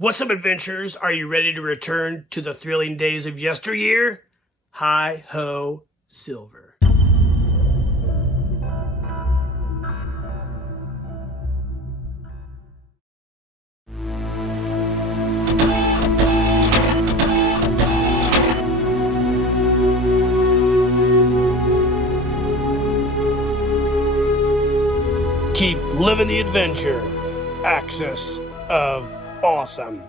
What's up, adventurers? Are you ready to return to the thrilling days of yesteryear? Hi ho, silver. Keep living the adventure. Axis of awesome.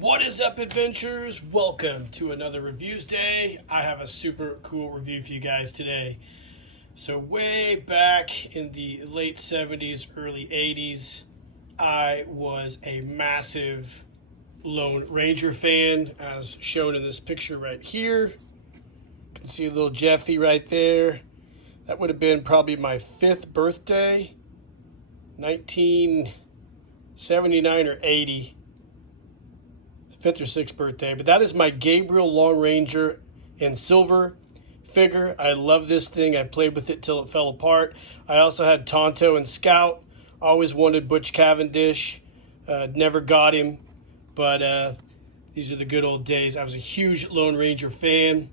What is up, adventurers? Welcome to another Reviews Day. I have a super cool review for you guys today. So way back in the late 70s, early 80s, I was a massive Lone Ranger fan, as shown in this picture right here. You can see a little Jeffy right there. That would have been probably my 5th birthday, 1979 or 80. 5th or 6th birthday. But that is my Gabriel Long Ranger in silver figure. I love this thing. I played with it till it fell apart. I also had Tonto and Scout. Always wanted Butch Cavendish. Never got him. But these are the good old days. I was a huge Lone Ranger fan.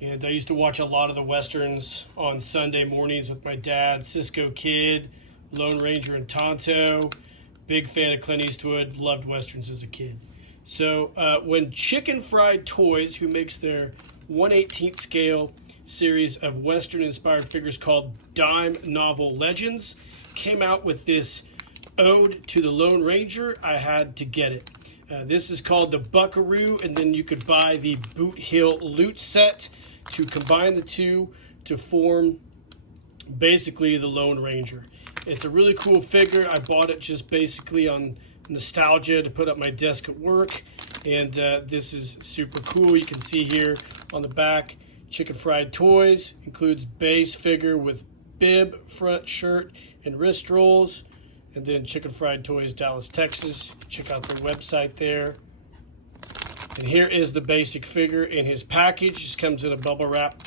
And I used to watch a lot of the Westerns on Sunday mornings with my dad. Cisco Kid, Lone Ranger and Tonto. Big fan of Clint Eastwood. Loved Westerns as a kid. So when Chicken Fried Toys, who makes their 1/18 scale series of Western-inspired figures called Dime Novel Legends, came out with this ode to the Lone Ranger, I had to get it. This is called the Buckaroo, and then you could buy the Boot Hill Loot set to combine the two to form basically the Lone Ranger. It's a really cool figure. I bought it just basically on nostalgia to put up my desk at work, and this is super cool. You can see here on the back, Chicken Fried Toys includes base figure with bib, front shirt, and wrist rolls, and then Chicken Fried Toys, Dallas, Texas. Check out their website there. And here is the basic figure in his package. Just comes in a bubble wrap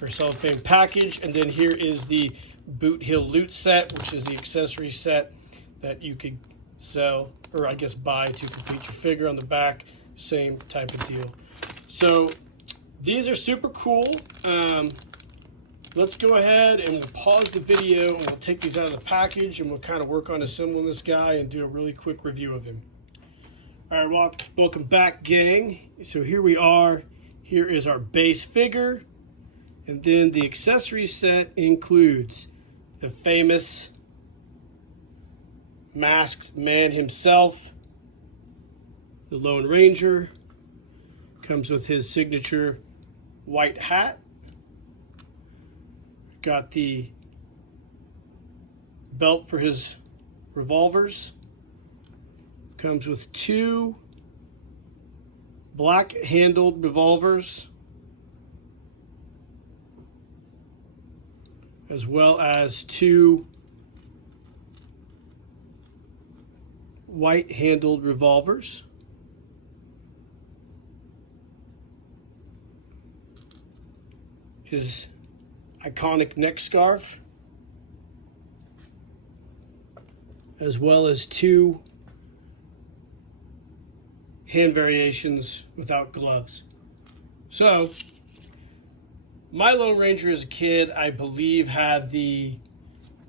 or cellophane package. And then here is the Boot Hill Loot set, which is the accessory set that you could sell, or I guess buy to complete your figure. On the back, same type of deal. So these are super cool. Let's go ahead and we'll pause the video and we'll take these out of the package and we'll kind of work on assembling this guy and do a really quick review of him. All right, well, welcome back, gang. So here we are. Here is our base figure. And then the accessory set includes the famous masked man himself, the Lone Ranger. Comes with his signature white hat. Got the belt for his revolvers. Comes with 2 black-handled revolvers, as well as 2 white-handled revolvers. His iconic neck scarf, as well as 2 hand variations without gloves. So, my Lone Ranger as a kid, I believe, had the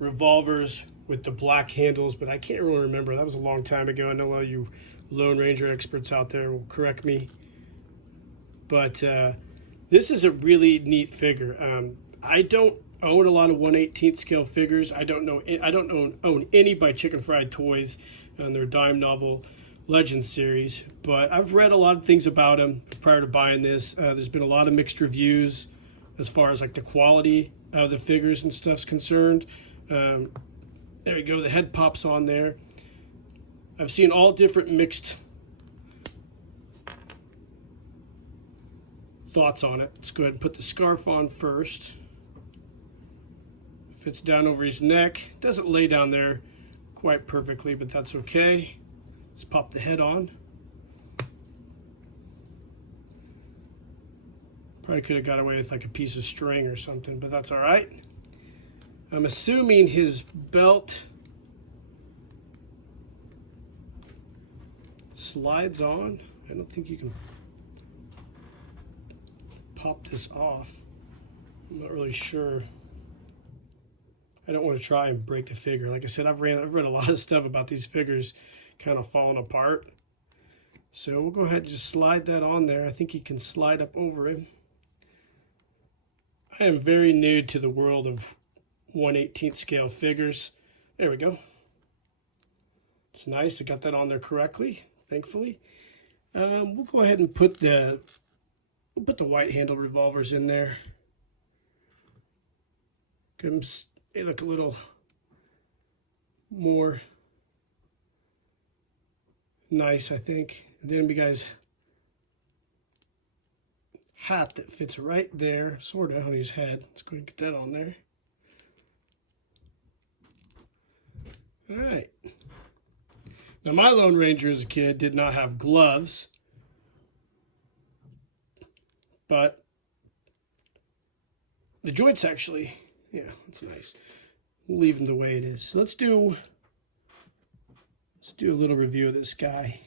revolvers with the black handles, but I can't really remember. That was a long time ago. I know all you Lone Ranger experts out there will correct me. But this is a really neat figure. I don't own a lot of 1/18 scale figures. I don't own any by Chicken Fried Toys and their Dime Novel Legends series, but I've read a lot of things about him prior to buying this. There's been a lot of mixed reviews as far as like the quality of the figures and stuff's concerned. There you go, the head pops on there. I've seen all different mixed thoughts on it. Let's go ahead and put the scarf on first. Fits down over his neck. Doesn't lay down there quite perfectly, but that's okay. Let's pop the head on. Probably could have got away with like a piece of string or something, but that's all right. I'm assuming his belt slides on. I don't think you can pop this off. I'm not really sure. I don't want to try and break the figure. Like I said, I've read a lot of stuff about these figures kind of falling apart. So we'll go ahead and just slide that on there. I think you can slide up over it. I am very new to the world of 1/18 scale figures. There we go. It's nice. I got that on there correctly, thankfully. We'll go ahead and put the white handle revolvers in there. They look a little more nice, I think. And then we got his hat that fits right there, sort of, on his head. Let's go and get that on there. All right. Now, my Lone Ranger as a kid did not have gloves, but the joints actually, yeah, that's nice. We'll leave them the way it is. So let's do a little review of this guy.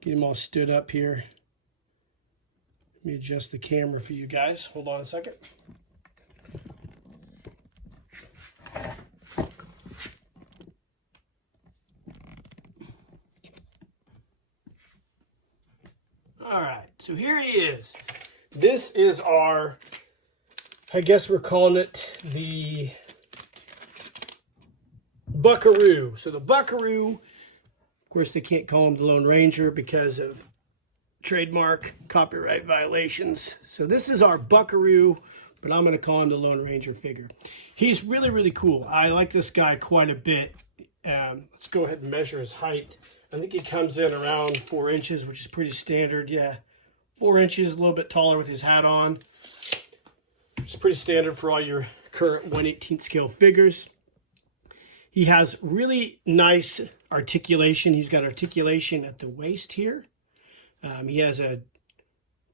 Get him all stood up here. Let me adjust the camera for you guys. Hold on a second. All right, so here he is. This is our, I guess we're calling it the Buckaroo. So the Buckaroo, of course, they can't call him the Lone Ranger because of trademark copyright violations. So this is our Buckaroo, but I'm going to call him the Lone Ranger figure. He's really, really cool. I like this guy quite a bit. Let's go ahead and measure his height. I think he comes in around 4 inches, which is pretty standard. Yeah, 4 inches, a little bit taller with his hat on. It's pretty standard for all your current 1/18 scale figures. He has really nice articulation. He's got articulation at the waist here. He has a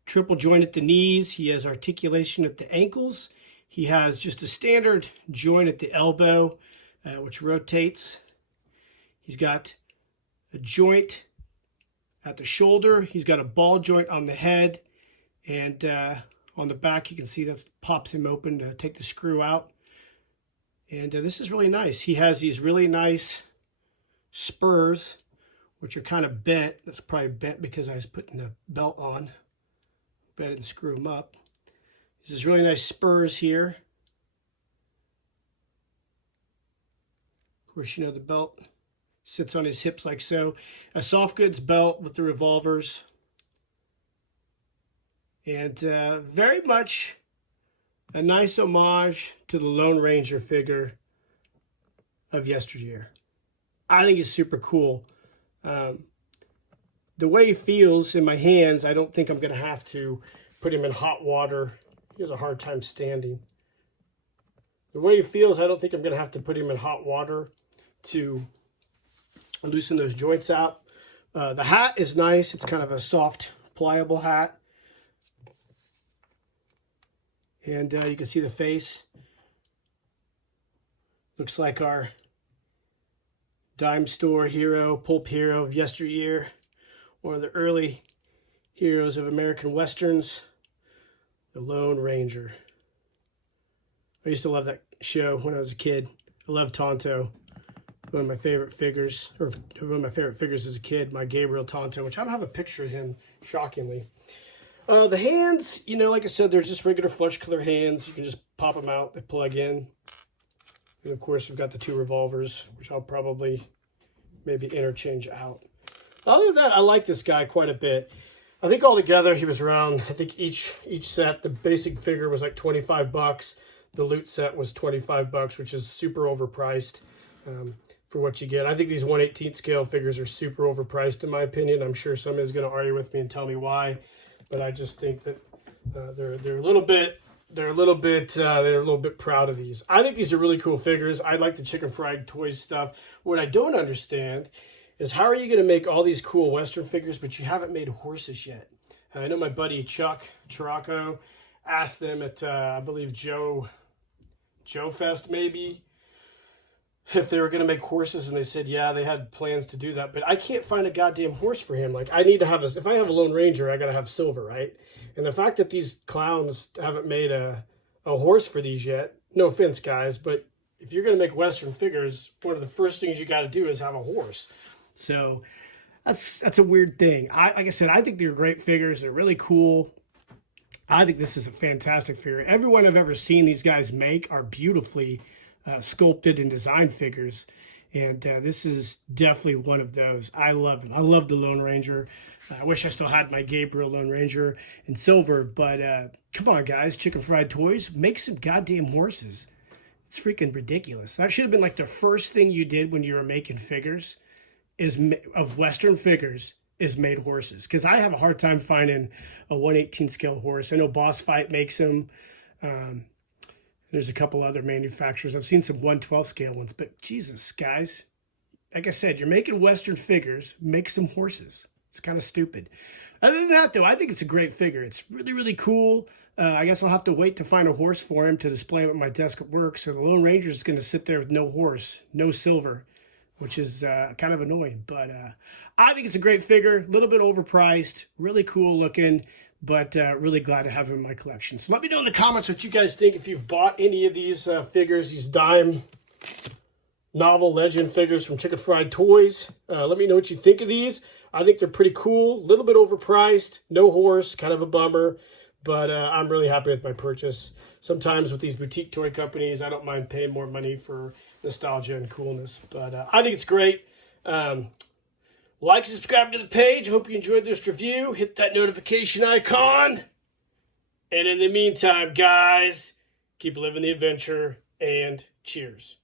triple joint at the knees. He has articulation at the ankles. He has just a standard joint at the elbow, which rotates. He's got a joint at the shoulder. He's got a ball joint on the head. And on the back, you can see that pops him open to take the screw out. And this is really nice. He has these really nice spurs, which are kind of bent. That's probably bent because I was putting the belt on. But I didn't screw them up. These really nice spurs here. Of course, you know, the belt sits on his hips like so. A soft goods belt with the revolvers. And very much a nice homage to the Lone Ranger figure of yesteryear. I think it's super cool. The way he feels in my hands, I don't think I'm going to have to put him in hot water. He has a hard time standing. The way he feels, I don't think I'm going to have to put him in hot water to loosen those joints out. The hat is nice. It's kind of a soft, pliable hat. And you can see the face. Looks like our dime store hero, pulp hero of yesteryear. One of the early heroes of American Westerns, the Lone Ranger. I used to love that show when I was a kid. I loved Tonto. One of my favorite figures, or one of my favorite figures as a kid, my Gabriel Tonto, which I don't have a picture of him, shockingly. The hands, you know, like I said, they're just regular flesh color hands. You can just pop them out, they plug in. And of course, we've got the 2 revolvers, which I'll probably maybe interchange out. Other than that, I like this guy quite a bit. I think altogether he was around, I think each set, the basic figure was like 25 bucks. The loot set was 25 bucks, which is super overpriced for what you get. I think these 1/18 scale figures are super overpriced in my opinion. I'm sure somebody is going to argue with me and tell me why. But I just think that they're a little bit proud of these. I think these are really cool figures. I like the Chicken Fried Toys stuff. What I don't understand is how are you going to make all these cool Western figures, but you haven't made horses yet? I know my buddy Chuck Chiraco asked them at I believe Joe Fest maybe. if they were going to make horses, and they said, yeah, they had plans to do that, but I can't find a goddamn horse for him. Like, I need to have if I have a Lone Ranger, I got to have silver, right? And the fact that these clowns haven't made a horse for these yet, no offense, guys, but if you're going to make Western figures, one of the first things you got to do is have a horse. So that's a weird thing. Like I said, I think they're great figures. They're really cool. I think this is a fantastic figure. Everyone I've ever seen these guys make are beautifully sculpted and designed figures, and this is definitely one of those. I love it. I love the Lone Ranger. I wish I still had my Gabriel Lone Ranger in silver, but come on, guys, Chicken Fried Toys, make some goddamn horses. It's freaking ridiculous. That should have been like the first thing you did when you were making figures, of Western figures, is made horses. Because I have a hard time finding a 1/18 scale horse. I know Boss Fight makes them. There's a couple other manufacturers. I've seen some 1/12 scale ones, but Jesus, guys, like I said, you're making Western figures, make some horses. It's kind of stupid. Other than that, though, I think it's a great figure. It's really, really cool. I guess I'll have to wait to find a horse for him to display him at my desk at work. So the Lone Ranger is going to sit there with no horse, no silver, which is kind of annoying. But I think it's a great figure, a little bit overpriced, really cool looking, but really glad to have him in my collection. So let me know in the comments what you guys think, if you've bought any of these figures, these dime novel legend figures from Chicken Fried Toys. Let me know what you think of these. I think they're pretty cool, a little bit overpriced, no horse, kind of a bummer, but I'm really happy with my purchase. Sometimes with these boutique toy companies, I don't mind paying more money for nostalgia and coolness, but I think it's great. Like and subscribe to the page. I hope you enjoyed this review. Hit that notification icon. And in the meantime, guys, keep living the adventure, and cheers.